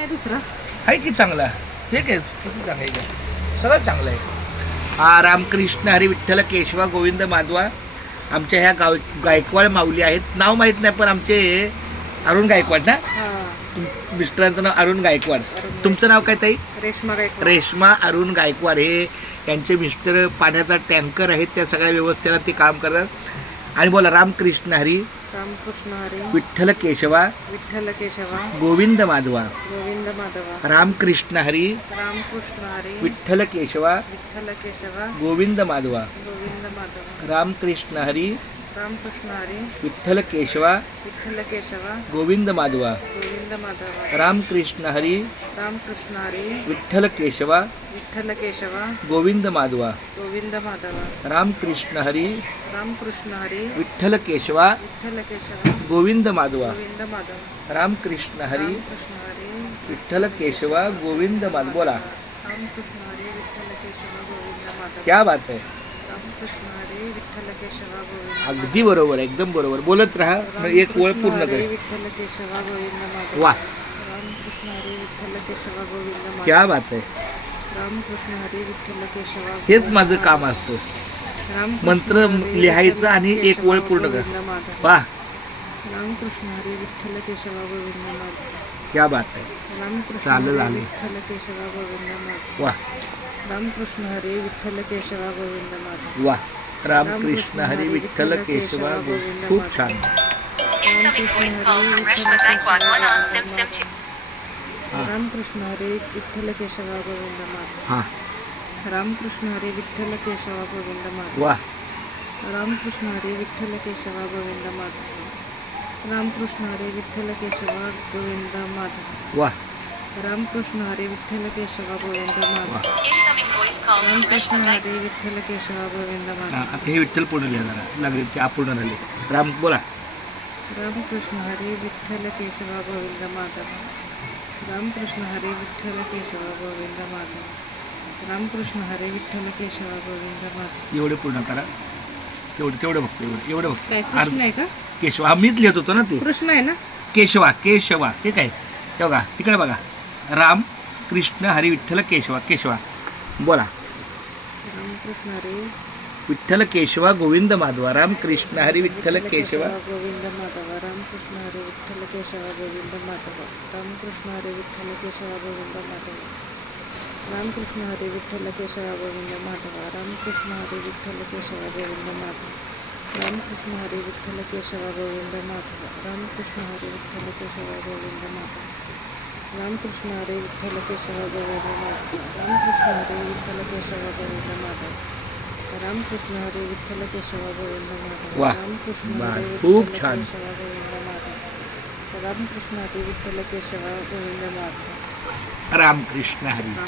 नाही दुसरा. आहे की चांगला. ठीक आहे, किती चांगलं आहे का? सगळं चांगलं आहे. हा रामकृष्ण हरी विठ्ठल केशवा गोविंद माधवा. आमच्या ह्या गायकवाड माऊली आहेत. नाव माहीत नाही पण आमचे अरुण गायकवाड ना. हा, मिस्टरांचं नाव अरुण गायकवाड. अरुण तुमचं नाव काय ताई? रेश्मा गायकवाड. रेश्मा अरुण गायकवाड. हे त्यांचे मिस्टर पाण्याचा टँकर आहेत, त्या सगळ्या व्यवस्थेला ते काम करतात. आणि बोला रामकृष्ण हरी रामकृष्ण हरी विठ्ठल केशवा विठ्ठल केशवा गोविंद माधवा. गोविंद माधवा. रामकृष्ण हरी रामकृष्ण हरी विठ्ठल केशवा विठ्ठल केशवा गोविंद माधवा. गोविंद माधवा. रामकृष्ण हरी रामकृष्ण हरी विठ्ठल केशवा विठ्ठल केशवा गोविंद माधवा. गोविंद माधवा. रामकृष्ण हरी रामकृष्ण हरी विठ्ठल केशवा विठ्ठल केशवा गोविंद माधवा. गोविंद माधवा. रामकृष्ण हरी रामकृष्ण हरी विठ्ठल केशवा विठ्ठल केशवा गोविंद माधवा. गोविंद माधवा. रामकृष्ण हरी रामकृष्ण हरी विठ्ठल केशवा गोविंद माधवा. बोला, रामकृष्ण हरी विठ्ठल केशवा गोविंद माधवा. क्या बात आहे. रामकृष्ण हरी विठ्ठल केशवा गोविंद अगदी बरोबर, एकदम बरोबर. बोलत राहा, एक ओळ पूर्ण हरी कर. विठ्ठल केशवा गोविंद माधवा. वा, रामकृष्ण हरी विठ्ठल केशवा गोविंद माधवा. क्या बात आहे. रामकृष्ण हरी विठ्ठल केशवा हेच गोविंद माझं माधवा. काम असतं. रामकृष्ण मंत्र हरी लिहायचं विठ्ठल आणि एक केशवा ओळ पूर्ण कर. गोविंद माधवा. वा, रामकृष्ण हरी विठ्ठल केशवा गोविंद माधवा. क्या बात आहे. रामकृष्ण चालेल, हरी आले. विठ्ठल केशवा गोविंद माधवा. वा रामकृष्ण हरी विठ्ठल केशवा गोविंद माधवा. वा. रामकृष्ण हरी विठ्ठल केशवा गोविंद. खूप छान. Incoming voice call from Reshma Gaikwad 1 on Sim Sim 2. Ramakrishna Hari Vitthal केशवा गोविंद माधवा. हां, रामकृष्ण हरी विठ्ठल केशवा गोविंद माधवा. वा. रामकृष्ण हरी विठ्ठल केशवा गोविंद माधवा. रामकृष्ण हरी विठ्ठल केशवा गोविंद माधवा. वा रामकृष्ण हरी विठ्ठल केशवा Govind Madhava. Incoming voice call from Ramakrishna Reshma Hari Vitthal केशवा गोविंद हां, माधवा. आता हे विठ्ठल पूर्ण लिहा जरा. लागले ते अपूर्ण झाले. राम बोला. रामकृष्ण हरी विठ्ठल केशवा गोविंद माधवा. रामकृष्ण हरी विठ्ठल केशवा गोविंद माधवा. रामकृष्ण हरी विठ्ठल केशवा गोविंद माधवा. एवढे पूर्ण करा. तेवढं बघतो, एवढं बघतो. काय कृष्ण आहे का? केशवा, हा मीच लिहित होतो ना ते. कृष्ण आहे ना? केशवा केशवा ठीक आहे. ते बघा तिकडे बघा. राम कृष्ण हरी विठ्ठल केशवा केशवा. बोला. रामकृष्ण हरी विठ्ठल केशवा गोविंद माधवा. राम कृष्ण हरी विठ्ठल केशवा गोविंद माधवा. रामकृष्ण हरी विठ्ठल केशवा गोविंद माधवा. रामकृष्ण हरी विठ्ठल केशवा गोविंद माधवा. रामकृष्ण हरी विठ्ठल केशवा गोविंद माधवा. रामकृष्ण हरी विठ्ठल केशवा गोविंद माधवा. रामकृष्ण हरी विठ्ठल केशवा गोविंद माधवा. रामकृष्ण हरी विठ्ठल केशवा गोविंद माधवा. रामकृष्ण हरी विठ्ठल केशवा गोविंद माधवा. रामकृष्ण हरी विठ्ठल केशवा गोविंद माधवा. रामकृष्ण हरी विठ्ठल केशवा गोविंद माधवा. वाह. रामकृष्ण वाह. हरी खूप विठ्ठल छान. केशवा गोविंद माधवा. रामकृष्ण हरी विठ्ठल केशवा गोविंद माधवा. रामकृष्ण हरी.